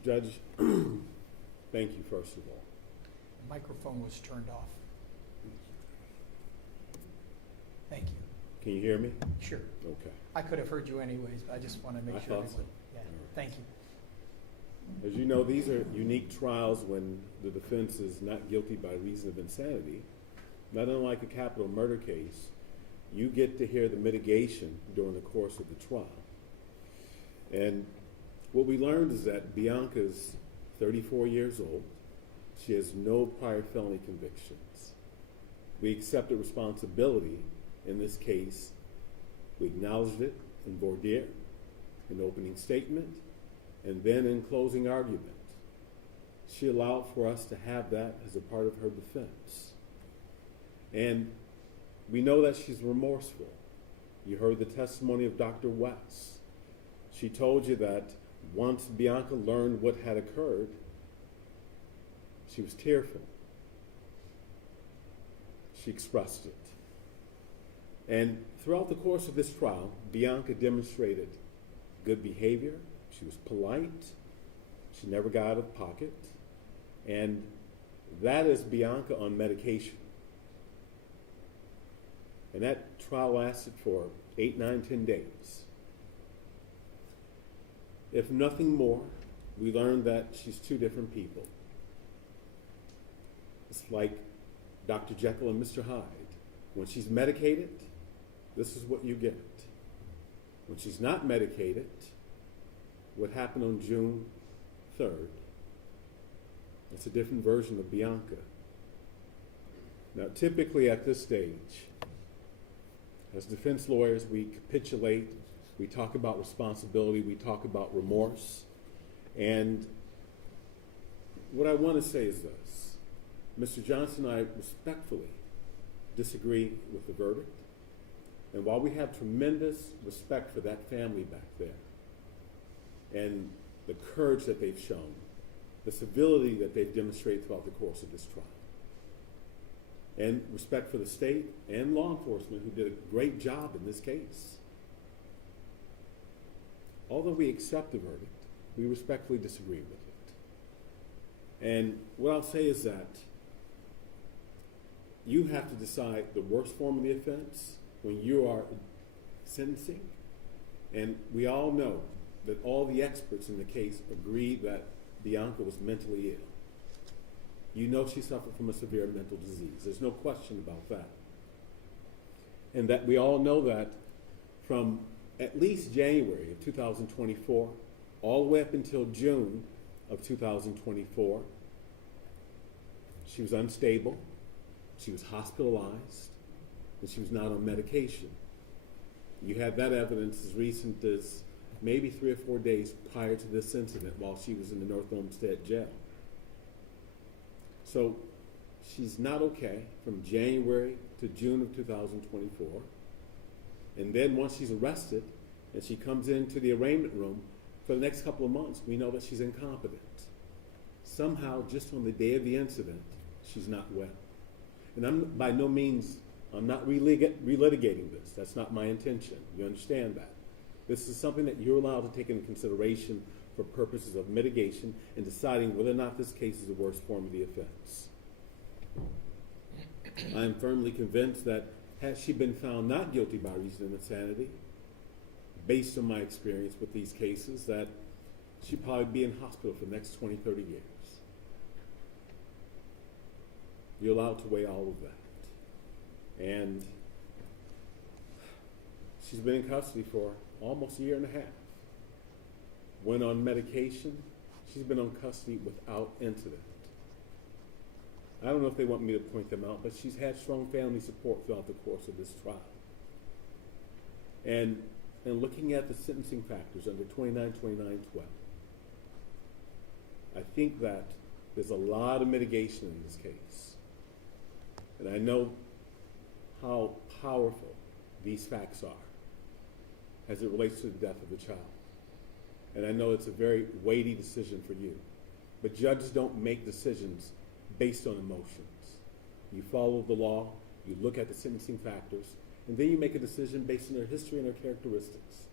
Judge, thank you, first of all. The microphone was turned off. Thank you. Can you hear me? Sure. Okay. I could have heard you anyways, but I just want to make I sure. thought so. Yeah, thank you. As you know, these are unique trials when the defense is not guilty by reason of insanity. Not unlike a capital murder case, you get to hear the mitigation during the course of the trial. And what we learned is that Bionca's 34 years old. She has no prior felony convictions. We accepted responsibility in this case. We acknowledged it in voir dire, in opening statement, and then in closing argument. She allowed for us to have that as a part of her defense. And we know that she's remorseful. You heard the testimony of Dr. West. She told you that once Bionca learned what had occurred, she was tearful. She expressed it. And throughout the course of this trial, Bionca demonstrated good behavior. She was polite. She never got out of pocket. And that is Bionca on medication. And that trial lasted for 8, 9, 10 days. If nothing more, we learned that she's two different people. It's like Dr. Jekyll and Mr. Hyde. When she's medicated, this is what you get. When she's not medicated, what happened on June 3rd, it's a different version of Bionca. Now, typically at this stage, as defense lawyers, we capitulate, we talk about responsibility, we talk about remorse. And what I want to say is this. Mr. Johnson and I respectfully disagree with the verdict. And while we have tremendous respect for that family back there and the courage that they've shown, the civility that they've demonstrated throughout the course of this trial, and respect for the state and law enforcement who did a great job in this case, although we accept the verdict, we respectfully disagree with it. And what I'll say is that you have to decide the worst form of the offense when you are sentencing. And we all know that all the experts in the case agree that Bionca was mentally ill. You know she suffered from a severe mental disease. There's no question about that. And that we all know that from at least January of 2024, all the way up until June of 2024, she was unstable, she was hospitalized, and she was not on medication. You had that evidence as recent as maybe 3 or 4 days prior to this incident while she was in the North Olmsted jail. So she's not okay from January to June of 2024. And then once she's arrested and she comes into the arraignment room for the next couple of months, we know that she's incompetent. Somehow, just on the day of the incident, she's not well. And I'm by no means, I'm not relitigating this. That's not my intention. You understand that. This is something that you're allowed to take into consideration for purposes of mitigation and deciding whether or not this case is the worst form of the offense. I am firmly convinced that had she been found not guilty by reason of insanity, based on my experience with these cases, that she'd probably be in hospital for the next 20, 30 years. You're allowed to weigh all of that. And she's been in custody for almost a year and a half. When on medication, she's been on custody without incident. I don't know if they want me to point them out, but she's had strong family support throughout the course of this trial. And looking at the sentencing factors under 2929-12, I think that there's a lot of mitigation in this case. And I know how powerful these facts are as it relates to the death of a child. And I know it's a very weighty decision for you. But judges don't make decisions based on emotions. You follow the law, you look at the sentencing factors, and then you make a decision based on her history and her characteristics.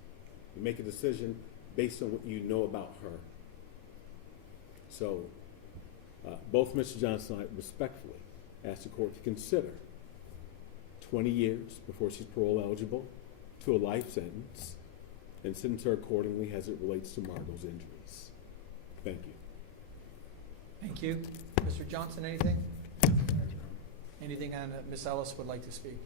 You make a decision based on what you know about her. So both Mr. Johnson and I respectfully ask the court to consider 20 years before she's parole eligible to a life sentence and sentence her accordingly as it relates to Margot's injuries. Thank you. Thank you. Mr. Johnson, anything? Anything on Ms. Ellis would like to speak?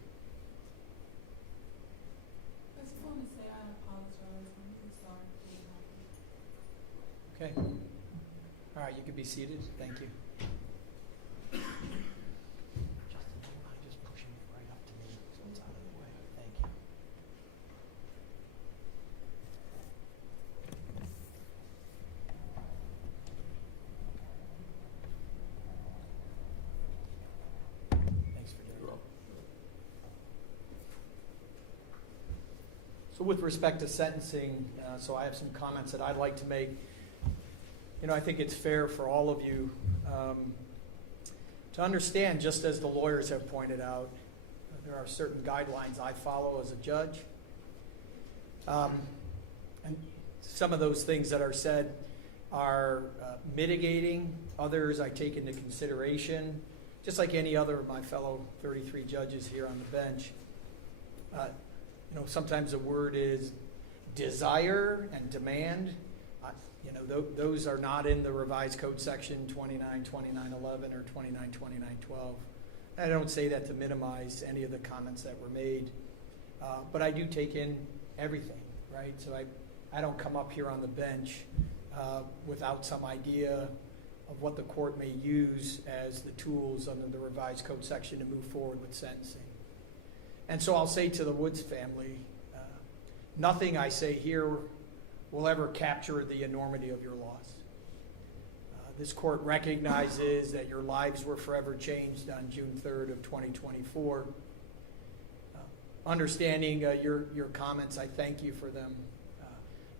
I just want to say I apologize. I'm so sorry. Okay. All right, you can be seated. Thank you. Justin, don't mind just pushing it right up to me so it's out of the way. Thank you. Thanks for doing that. So with respect to sentencing, so I have some comments that I'd like to make. You know, I think it's fair for all of you to understand, just as the lawyers have pointed out, there are certain guidelines I follow as a judge. And some of those things that are said are mitigating. Others I take into consideration, just like any other of my fellow 33 judges here on the bench. You know, sometimes the word is desire and demand. You know, those are not in the revised code section 292911 or 292912. I don't say that to minimize any of the comments that were made, but I do take in everything, right? So I don't come up here on the bench without some idea of what the court may use as the tools under the revised code section to move forward with sentencing. And so I'll say to the Woods family, nothing I say here will ever capture the enormity of your loss. This court recognizes that your lives were forever changed on June 3rd of 2024. Understanding your comments, I thank you for them.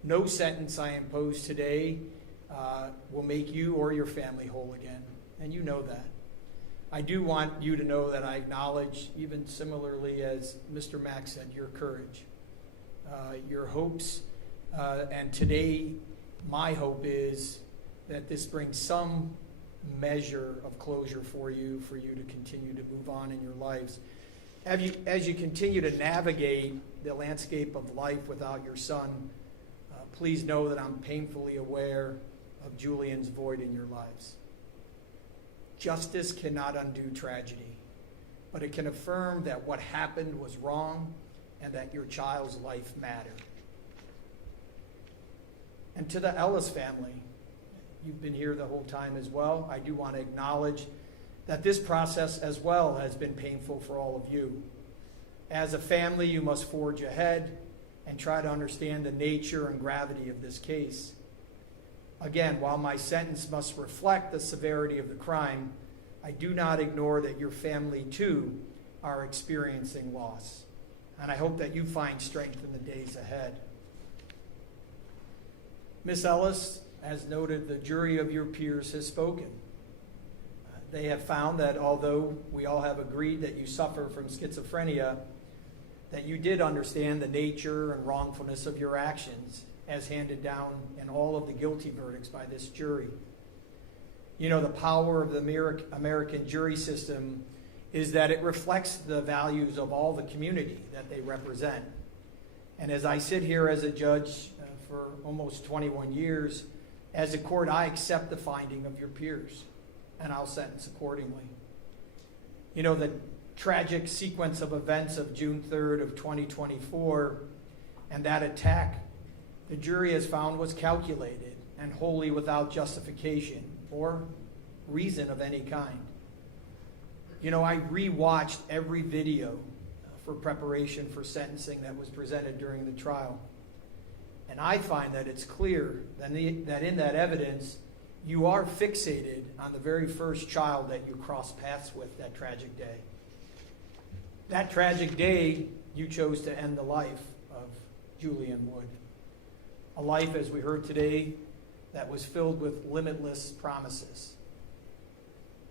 No sentence I impose today will make you or your family whole again, and you know that. I do want you to know that I acknowledge, even similarly as Mr. Mack said, your courage, your hopes. And today, my hope is that this brings some measure of closure for you to continue to move on in your lives. As you continue to navigate the landscape of life without your son, please know that I'm painfully aware of Julian's void in your lives. Justice cannot undo tragedy, but it can affirm that what happened was wrong and that your child's life mattered. And to the Ellis family, you've been here the whole time as well. I do want to acknowledge that this process as well has been painful for all of you. As a family, you must forge ahead and try to understand the nature and gravity of this case. Again, while my sentence must reflect the severity of the crime, I do not ignore that your family too are experiencing loss. And I hope that you find strength in the days ahead. Ms. Ellis, as noted, the jury of your peers has spoken. They have found that although we all have agreed that you suffer from schizophrenia, that you did understand the nature and wrongfulness of your actions as handed down in all of the guilty verdicts by this jury. You know, the power of the American jury system is that it reflects the values of all the community that they represent. And as I sit here as a judge for almost 21 years, as a court, I accept the finding of your peers, and I'll sentence accordingly. You know, the tragic sequence of events of June 3rd of 2024 and that attack, the jury has found was calculated and wholly without justification or reason of any kind. You know, I rewatched every video for preparation for sentencing that was presented during the trial. And I find that it's clear that in that evidence, you are fixated on the very first child that you crossed paths with that tragic day. That tragic day, you chose to end the life of Julian Wood. A life, as we heard today, that was filled with limitless promises.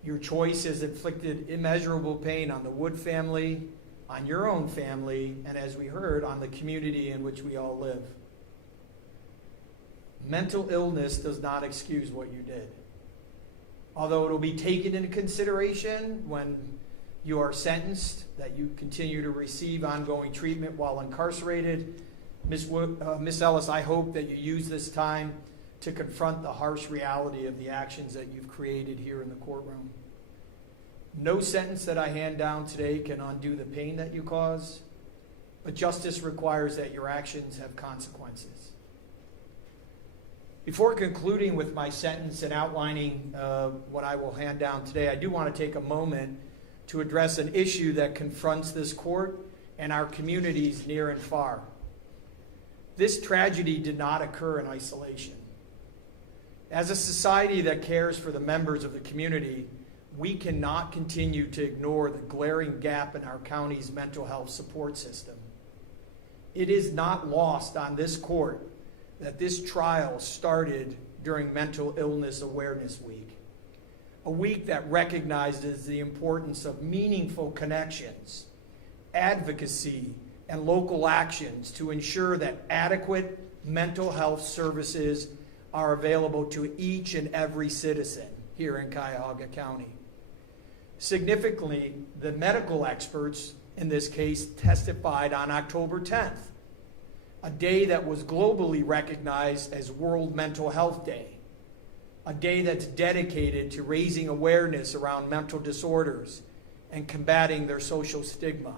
Your choice has inflicted immeasurable pain on the Wood family, on your own family, and as we heard, on the community in which we all live. Mental illness does not excuse what you did. although it'll be taken into consideration when you are sentenced, that you continue to receive ongoing treatment while incarcerated. Ms. Ellis, I hope that you use this time to confront the harsh reality of the actions that you've created here in the courtroom. No sentence that I hand down today can undo the pain that you cause, but justice requires that your actions have consequences. Before concluding with my sentence and outlining what I will hand down today, I do want to take a moment to address an issue that confronts this court and our communities near and far. This tragedy did not occur in isolation. As a society that cares for the members of the community, we cannot continue to ignore the glaring gap in our county's mental health support system. It is not lost on this court that this trial started during Mental Illness Awareness Week, a week that recognizes the importance of meaningful connections, advocacy, and local actions to ensure that adequate mental health services are available to each and every citizen here in Cuyahoga County. Significantly, the medical experts in this case testified on October 10th, a day that was globally recognized as World Mental Health Day, a day that's dedicated to raising awareness around mental disorders and combating their social stigma.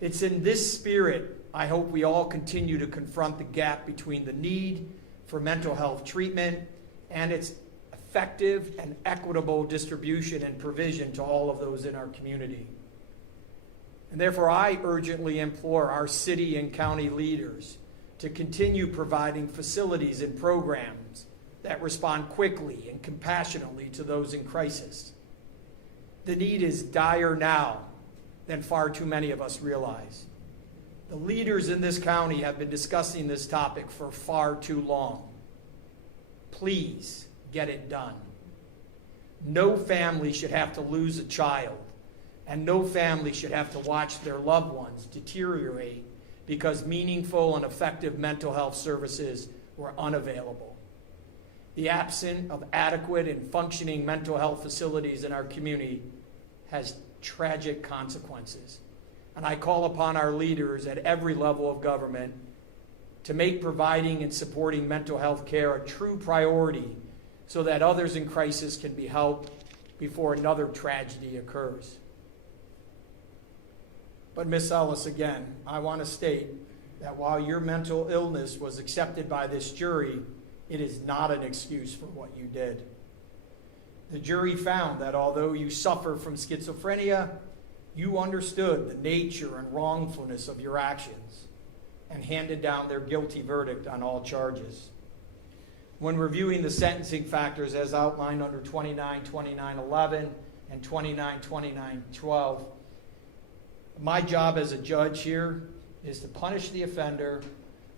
It's in this spirit I hope we all continue to confront the gap between the need for mental health treatment and its effective and equitable distribution and provision to all of those in our community. And therefore, I urgently implore our city and county leaders to continue providing facilities and programs that respond quickly and compassionately to those in crisis. The need is dire now than far too many of us realize. The leaders in this county have been discussing this topic for far too long. Please get it done. No family should have to lose a child, and no family should have to watch their loved ones deteriorate because meaningful and effective mental health services were unavailable. The absence of adequate and functioning mental health facilities in our community has tragic consequences. And I call upon our leaders at every level of government to make providing and supporting mental health care a true priority so that others in crisis can be helped before another tragedy occurs. But Ms. Ellis, again, I want to state that while your mental illness was accepted by this jury, it is not an excuse for what you did. The jury found that although you suffer from schizophrenia, you understood the nature and wrongfulness of your actions and handed down their guilty verdict on all charges. When reviewing the sentencing factors as outlined under 29-29-11 and 29-29-12, my job as a judge here is to punish the offender,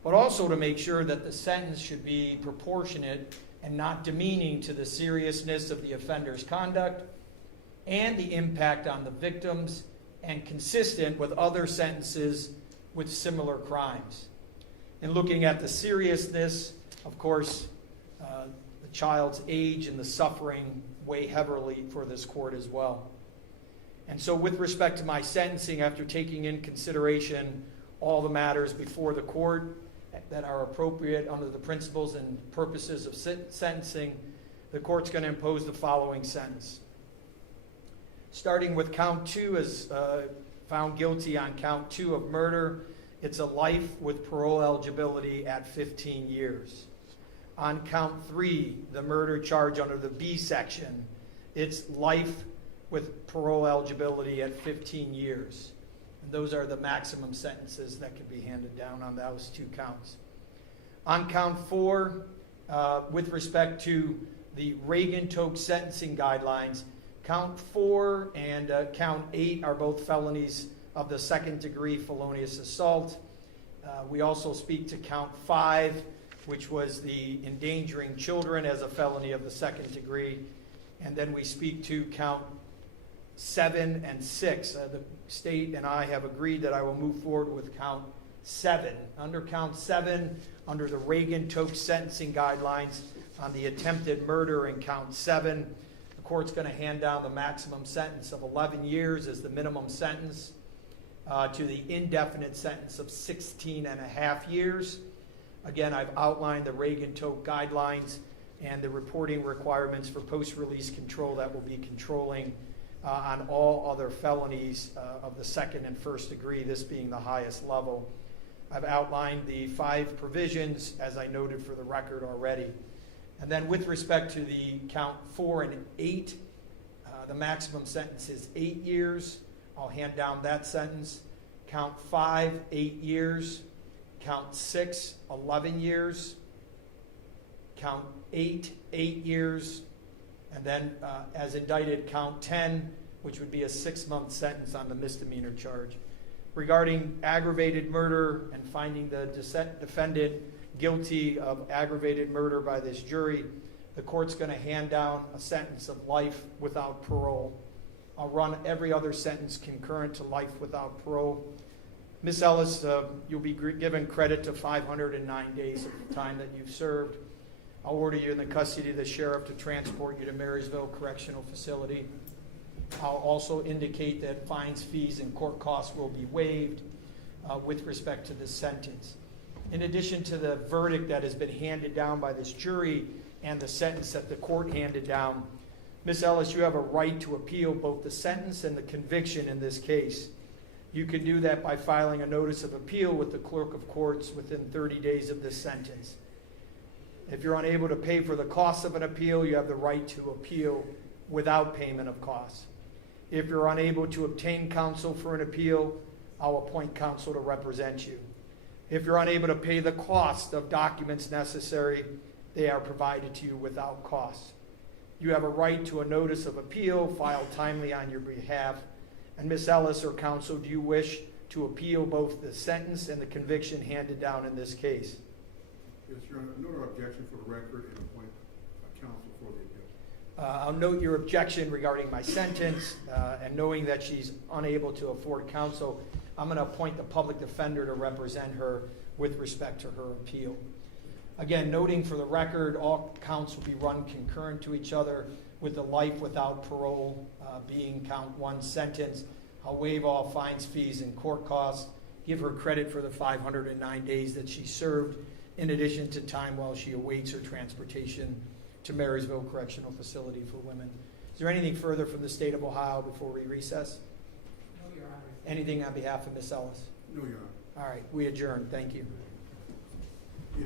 but also to make sure that the sentence should be proportionate and not demeaning to the seriousness of the offender's conduct and the impact on the victims, and consistent with other sentences with similar crimes. In looking at the seriousness, of course, the child's age and the suffering weigh heavily for this court as well. And so with respect to my sentencing, after taking in consideration all the matters before the court that are appropriate under the principles and purposes of sentencing, the court's going to impose the following sentence. Starting with count 2, as found guilty on count 2 of murder, it's a life with parole eligibility at 15 years. On count 3, the murder charge under the B section, it's life with parole eligibility at 15 years. And those are the maximum sentences that can be handed down on those 2 counts. On count 4, with respect to the Reagan-Toke sentencing guidelines, count 4 and count 8 are both felonies of the second-degree felonious assault. We also speak to count 5, which was the endangering children as a felony of the second degree. And then we speak to count 7 and 6. The state and I have agreed that I will move forward with count 7. Under count 7, under the Reagan-Toke sentencing guidelines, on the attempted murder in count 7. The court's going to hand down the maximum sentence of 11 years as the minimum sentence to the indefinite sentence of 16 and a half years. Again, I've outlined the Reagan-Tote guidelines and the reporting requirements for post-release control that will be controlling on all other felonies of the second and first degree, this being the highest level. I've outlined the 5 provisions, as I noted for the record already. And then with respect to the count 4 and 8, the maximum sentence is 8 years. I'll hand down that sentence. Count 5, 8 years. Count 6, 11 years. Count 8, 8 years. And then as indicted, count 10, which would be a 6-month sentence on the misdemeanor charge. Regarding aggravated murder and finding the defendant guilty of aggravated murder by this jury, the court's going to hand down a sentence of life without parole. I'll run every other sentence concurrent to life without parole. Ms. Ellis, you'll be given credit to 509 days of the time that you've served. I'll order you in the custody of the sheriff to transport you to Marysville Correctional Facility. I'll also indicate that fines, fees, and court costs will be waived with respect to this sentence. In addition to the verdict that has been handed down by this jury and the sentence that the court handed down, Ms. Ellis, you have a right to appeal both the sentence and the conviction in this case. You can do that by filing a notice of appeal with the clerk of courts within 30 days of this sentence. If you're unable to pay for the costs of an appeal, you have the right to appeal without payment of costs. If you're unable to obtain counsel for an appeal, I'll appoint counsel to represent you. If you're unable to pay the cost of documents necessary, they are provided to you without cost. You have a right to a notice of appeal filed timely on your behalf. And Ms. Ellis or counsel, do you wish to appeal both the sentence and the conviction handed down in this case? Yes, Your Honor. Note our objection for the record and appoint counsel for the objection. I'll note your objection regarding my sentence, and knowing that she's unable to afford counsel, I'm going to appoint the public defender to represent her with respect to her appeal. Again, noting for the record, all counts will be run concurrent to each other, with the life without parole being count 1 sentence. I'll waive all fines, fees, and court costs, give her credit for the 509 days that she served, in addition to time while she awaits her transportation to Marysville Correctional Facility for Women. Is there anything further from the state of Ohio before we recess? No, Your Honor. Anything on behalf of Ms. Ellis? No, Your Honor. All right, we adjourn. Thank you. Yeah.